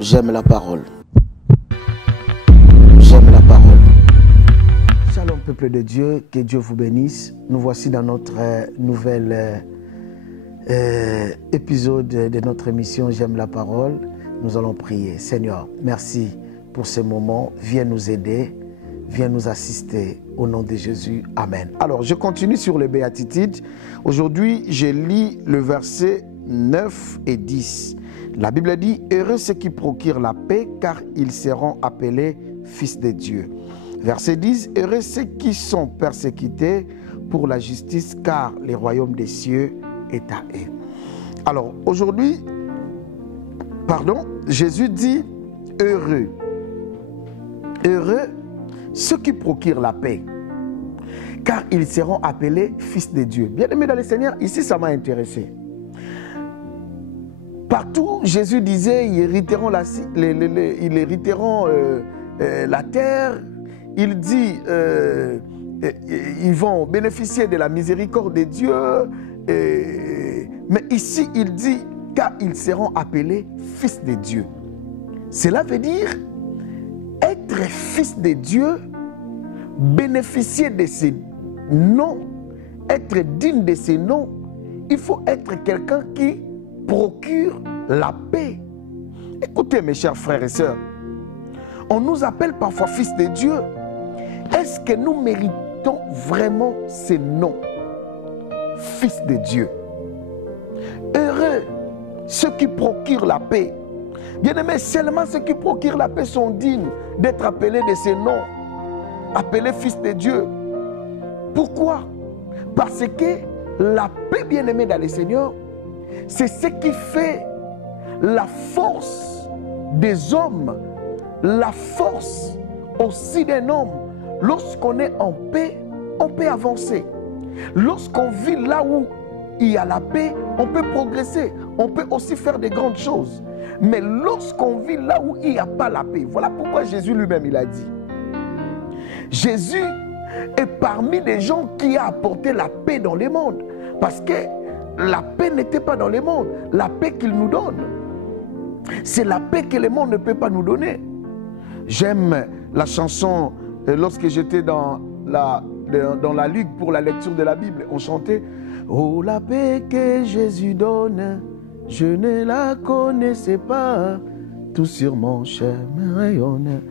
J'aime la parole. J'aime la parole. Shalom peuple de Dieu, que Dieu vous bénisse. Nous voici dans notre nouvel épisode de notre émission J'aime la parole. Nous allons prier. Seigneur, merci pour ce moment. Viens nous aider, viens nous assister au nom de Jésus. Amen. Alors, je continue sur les béatitudes. Aujourd'hui, je lis le verset 9 et 10. La Bible dit « Heureux ceux qui procurent la paix, car ils seront appelés fils de Dieu. » Verset 10 « Heureux ceux qui sont persécutés pour la justice, car le royaume des cieux est à eux. » Alors, aujourd'hui, Jésus dit « Heureux. Heureux ceux qui procurent la paix, car ils seront appelés fils de Dieu. » Bien-aimés dans le Seigneur, ici ça m'a intéressé. Partout, Jésus disait, ils hériteront la terre. Il dit, ils vont bénéficier de la miséricorde de Dieu. Mais ici, il dit, car ils seront appelés fils de Dieu. Cela veut dire, être fils de Dieu, bénéficier de ces noms, être digne de ces noms, il faut être quelqu'un qui procure la paix. Écoutez mes chers frères et sœurs, on nous appelle parfois fils de Dieu. Est-ce que nous méritons vraiment ces noms? Fils de Dieu. Heureux ceux qui procurent la paix. Bien-aimés, seulement ceux qui procurent la paix sont dignes d'être appelés de ces noms, appelés fils de Dieu. Pourquoi? Parce que la paix, bien-aimés dans le Seigneur, c'est ce qui fait la force des hommes, la force aussi d'un homme. Lorsqu'on est en paix, on peut avancer. Lorsqu'on vit là où il y a la paix, on peut progresser. On peut aussi faire de grandes choses. Mais lorsqu'on vit là où il n'y a pas la paix, voilà pourquoi Jésus lui-même il a dit. Jésus est parmi les gens qui a apporté la paix dans le monde. Parce que la paix n'était pas dans le monde. La paix qu'il nous donne, c'est la paix que le monde ne peut pas nous donner. J'aime la chanson, lorsque j'étais dans la ligue pour la lecture de la Bible, on chantait « Oh, la paix que Jésus donne, je ne la connaissais pas, tout sur mon chemin rayonne,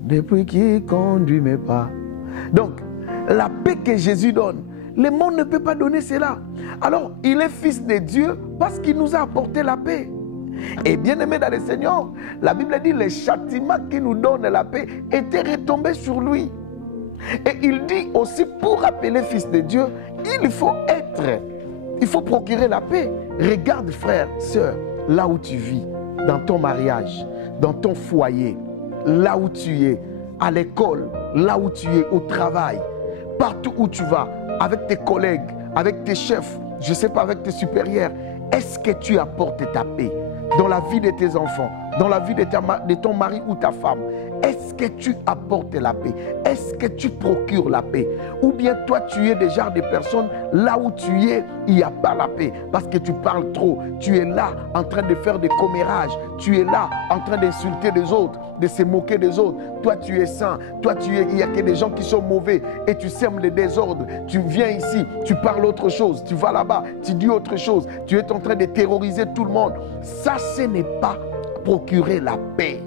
depuis qu'il conduit mes pas. » Donc, la paix que Jésus donne, le monde ne peut pas donner cela. Alors, il est fils de Dieu parce qu'il nous a apporté la paix. Et bien aimé dans le Seigneur, la Bible dit le châtiment qui nous donne la paix était retombé sur lui. Et il dit aussi, pour appeler fils de Dieu, il faut procurer la paix. Regarde frère, sœur, là où tu vis, dans ton mariage, dans ton foyer, là où tu es, à l'école, là où tu es, au travail, partout où tu vas, avec tes collègues, avec tes chefs, je ne sais pas, avec tes supérieurs, est-ce que tu apportes ta paix dans la vie de tes enfants, dans la vie de ton mari ou ta femme? Est-ce que tu apportes la paix? Est-ce que tu procures la paix? Ou bien toi, tu es des genres de personnes, là où tu es, il n'y a pas la paix. Parce que tu parles trop. Tu es là en train de faire des commérages. Tu es là en train d'insulter les autres, de se moquer des autres. Toi, tu es saint. Toi, il n'y a que des gens qui sont mauvais. Et tu sèmes les désordres. Tu viens ici, tu parles autre chose. Tu vas là-bas, tu dis autre chose. Tu es en train de terroriser tout le monde. Ça, ce n'est pas procurer la paix.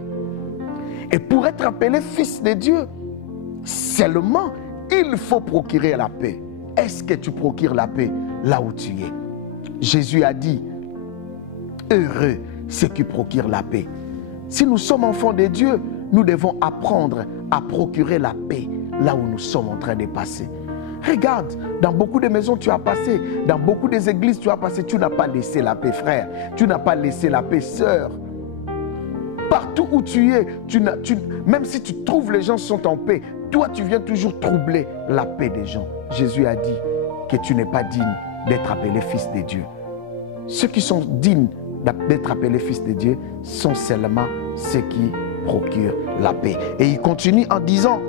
Et pour être appelé fils de Dieu, seulement il faut procurer la paix. Est-ce que tu procures la paix là où tu es? Jésus a dit, heureux ceux qui procurent la paix. Si nous sommes enfants de Dieu, nous devons apprendre à procurer la paix là où nous sommes en train de passer. Regarde, dans beaucoup de maisons tu as passé, dans beaucoup des églises tu as passé, tu n'as pas laissé la paix frère, tu n'as pas laissé la paix sœur. Partout où tu es, même si tu trouves les gens sont en paix, toi tu viens toujours troubler la paix des gens. Jésus a dit que tu n'es pas digne d'être appelé fils de Dieu. Ceux qui sont dignes d'être appelés fils de Dieu sont seulement ceux qui procurent la paix. Et il continue en disant,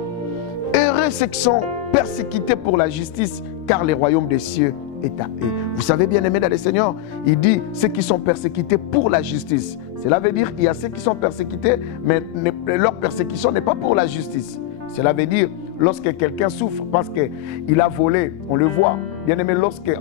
heureux ceux qui sont persécutés pour la justice, car le royaume des cieux est à eux. Vous savez, bien-aimés dans le Seigneur, il dit ceux qui sont persécutés pour la justice. Cela veut dire qu'il y a ceux qui sont persécutés, mais leur persécution n'est pas pour la justice. Cela veut dire, lorsque quelqu'un souffre parce qu'il a volé, on le voit. Bien-aimé,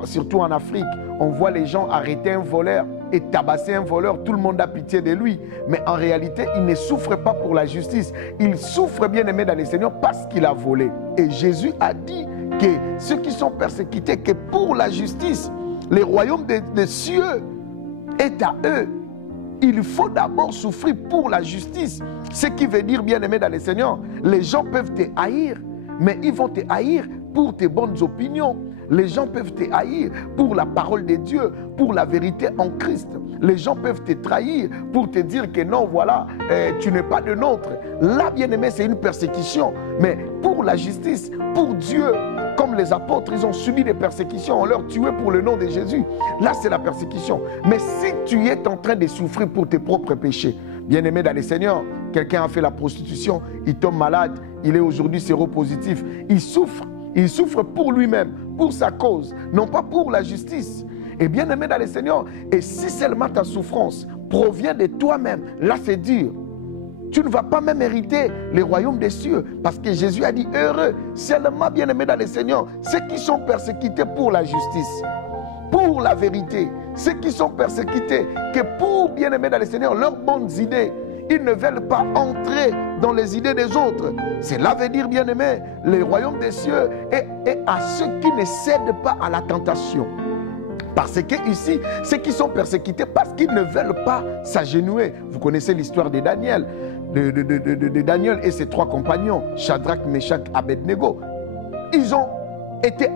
surtout en Afrique, on voit les gens arrêter un voleur et tabasser un voleur, tout le monde a pitié de lui. Mais en réalité, il ne souffre pas pour la justice. Il souffre, bien-aimé dans le Seigneur, parce qu'il a volé. Et Jésus a dit que ceux qui sont persécutés, que pour la justice, le royaume des cieux est à eux. Il faut d'abord souffrir pour la justice. Ce qui veut dire, bien-aimé dans le Seigneur, les gens peuvent te haïr, mais ils vont te haïr pour tes bonnes opinions. Les gens peuvent te haïr pour la parole de Dieu, pour la vérité en Christ. Les gens peuvent te trahir pour te dire que non, voilà, tu n'es pas de nôtre. Là, bien-aimé, c'est une persécution. Mais pour la justice, pour Dieu, comme les apôtres, ils ont subi des persécutions, on leur tuait pour le nom de Jésus. Là, c'est la persécution. Mais si tu es en train de souffrir pour tes propres péchés, bien-aimé dans le Seigneur, quelqu'un a fait la prostitution, il tombe malade, il est aujourd'hui séropositif, il souffre pour lui-même, pour sa cause, non pas pour la justice. Et bien-aimé dans le Seigneur, et si seulement ta souffrance provient de toi-même, là c'est dur. Tu ne vas pas même hériter les royaumes des cieux, parce que Jésus a dit heureux, seulement bien-aimé dans le Seigneur, ceux qui sont persécutés pour la justice, pour la vérité, ceux qui sont persécutés, que pour bien-aimé dans le Seigneur, leurs bonnes idées, ils ne veulent pas entrer dans les idées des autres. Cela veut dire, bien-aimé, le royaume des cieux est à ceux qui ne cèdent pas à la tentation. Parce que ici, ceux qui sont persécutés parce qu'ils ne veulent pas s'agenouiller. Vous connaissez l'histoire de Daniel, de Daniel et ses trois compagnons, Shadrach, Meshach, Abednego. Ils ont été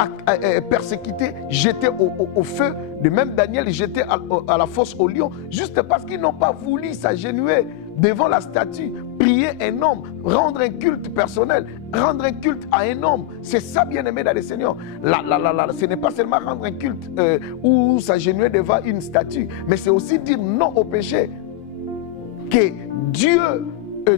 persécutés, jetés au feu. De même Daniel jeté à la fosse au lion, juste parce qu'ils n'ont pas voulu s'agenouiller devant la statue, prier un homme, rendre un culte personnel, rendre un culte à un homme. C'est ça, bien-aimé dans le Seigneur. Ce n'est pas seulement rendre un culte ou s'agenouiller devant une statue, mais c'est aussi dire non au péché. Que Dieu,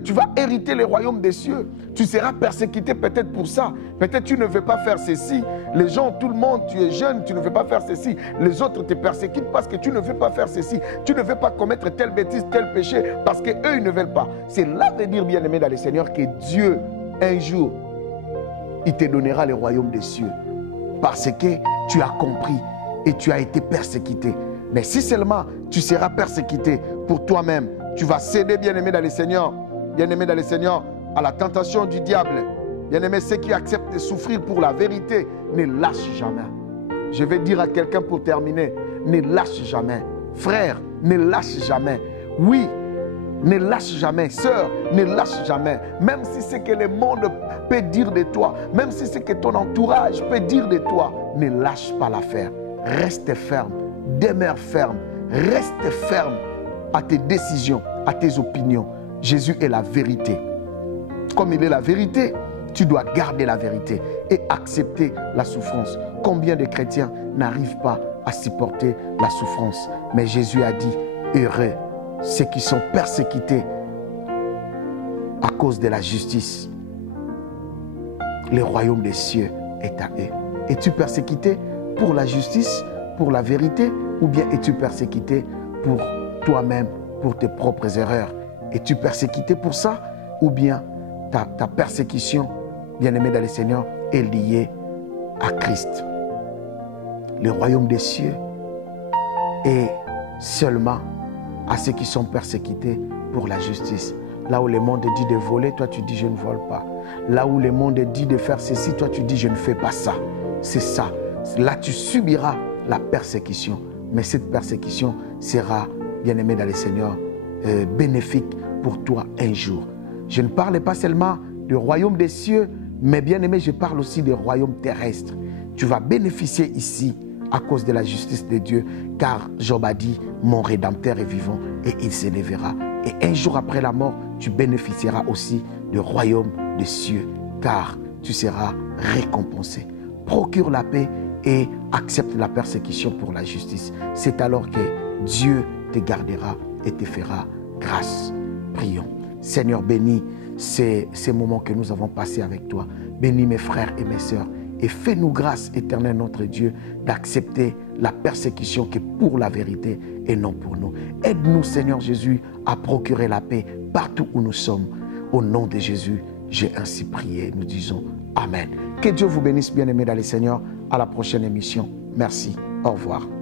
tu vas hériter les royaumes des cieux. Tu seras persécuté peut-être pour ça. Peut-être tu ne veux pas faire ceci. Les gens, tout le monde, tu es jeune, tu ne veux pas faire ceci. Les autres te persécutent parce que tu ne veux pas faire ceci. Tu ne veux pas commettre telle bêtise, tel péché, parce qu'eux, ils ne veulent pas. C'est là de dire, bien-aimé dans le Seigneur, que Dieu, un jour, il te donnera les royaumes des cieux. Parce que tu as compris et tu as été persécuté. Mais si seulement tu seras persécuté pour toi-même, tu vas céder, bien-aimé dans le Seigneur, bien-aimé dans le Seigneur, à la tentation du diable. Bien-aimé, ceux qui acceptent de souffrir pour la vérité, ne lâchent jamais. Je vais dire à quelqu'un pour terminer, ne lâche jamais. Frère, ne lâche jamais. Oui, ne lâche jamais. Sœur, ne lâche jamais. Même si c'est que le monde peut dire de toi, même si c'est que ton entourage peut dire de toi, ne lâche pas l'affaire. Reste ferme, demeure ferme, reste ferme à tes décisions, à tes opinions. Jésus est la vérité. Comme il est la vérité, tu dois garder la vérité et accepter la souffrance. Combien de chrétiens n'arrivent pas à supporter la souffrance? Mais Jésus a dit, heureux ceux qui sont persécutés à cause de la justice. Le royaume des cieux est à eux. Es-tu persécuté pour la justice, pour la vérité, ou bien es-tu persécuté pour toi-même, pour tes propres erreurs? Es-tu persécuté pour ça, ou bien ta persécution, bien-aimé dans le Seigneur, est liée à Christ? Le royaume des cieux est seulement à ceux qui sont persécutés pour la justice. Là où le monde dit de voler, toi tu dis je ne vole pas. Là où le monde dit de faire ceci, toi tu dis je ne fais pas ça. C'est ça. Là tu subiras la persécution. Mais cette persécution sera, bien-aimé dans le Seigneur, bénéfique pour toi un jour. Je ne parle pas seulement du royaume des cieux, mais bien-aimé, je parle aussi du royaume terrestre. Tu vas bénéficier ici à cause de la justice de Dieu, car Job a dit, mon Rédempteur est vivant et il s'élèvera. Et un jour après la mort, tu bénéficieras aussi du royaume des cieux, car tu seras récompensé. Procure la paix et accepte la persécution pour la justice. C'est alors que Dieu te gardera et te fera grâce. Prions. Seigneur, bénis ces moments que nous avons passés avec toi. Bénis mes frères et mes sœurs Et fais-nous grâce, Éternel notre Dieu, d'accepter la persécution qui est pour la vérité et non pour nous. Aide-nous, Seigneur Jésus, à procurer la paix partout où nous sommes. Au nom de Jésus, j'ai ainsi prié. Nous disons Amen. Que Dieu vous bénisse, bien-aimés dans le Seigneur. À la prochaine émission. Merci. Au revoir.